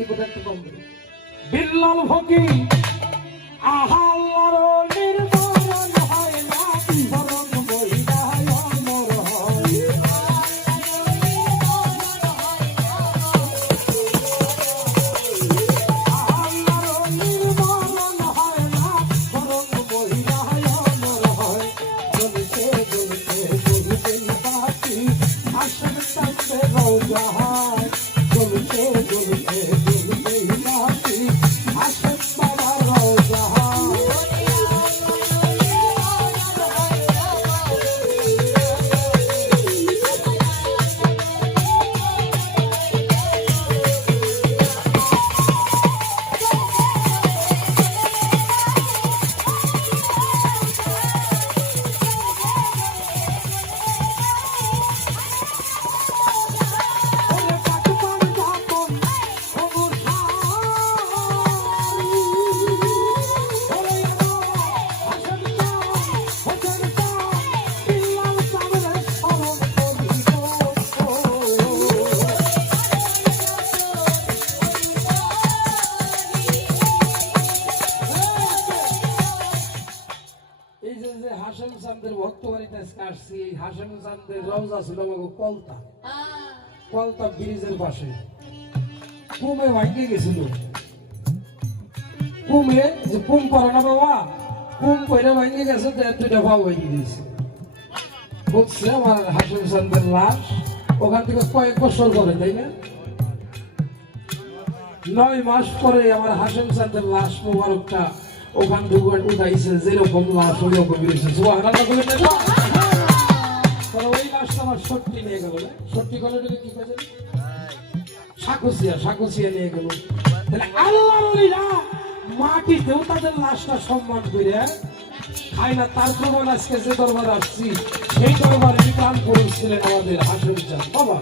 এই কথা একটু কম বলি। বিল্লাল ফকির আহাল্লার নির্বাণ হয় না বরং বইরায় অমর হয়। আহাল্লার নির্বাণ হয় না বরং বইরায় অমর হয়। জ্বলতে জ্বলতে জ্বলতেই বাতি হাসের চাঁদে রওজা হয়। জ্বলতে জ্বলতে জ্বলতেই বাতি হাসের বাবার রওজা হয়। হাশেম চাঁদের ভক্ত বাড়িতে আসছি। এই হাশেম চাঁদের রওজা ছিল আমাকে কলতা, কলতা ব্রিজের পাশে। কুমে ভাঙে গেছিল, কুমে যে কুম করে না বাবা, কুম করে ভাঙে গেছে, দুইটা ভাব ভেঙে দিয়েছে। বুঝছে আমার হাশেম চাঁদের লাশ ওখান থেকে কয়েক বছর পরে, তাই না? 9 মাস পরে আমার হাশেম চাঁদের লাশ মোবারকটা ওখান থেকে উঠাইছে। যেরকম লাশ ওইরকম বেরিয়েছে। ওই লাশটা আমার সত্যি নিয়ে গেল, সত্যি গেল কি কাজে সাকুচিয়া, সাকুচিয়া নিয়ে গেল। তাহলে আল্লাহর মাটিতেও তাদের লাশটা সম্মান করে খায় না। তার প্রমাণ আজকে যে দরবার আসছি সেই দরবারে প্রাণ করেছিলেন আমাদের হাশেম চাঁদ বাবা।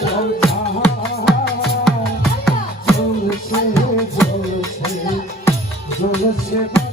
চলছে সেবা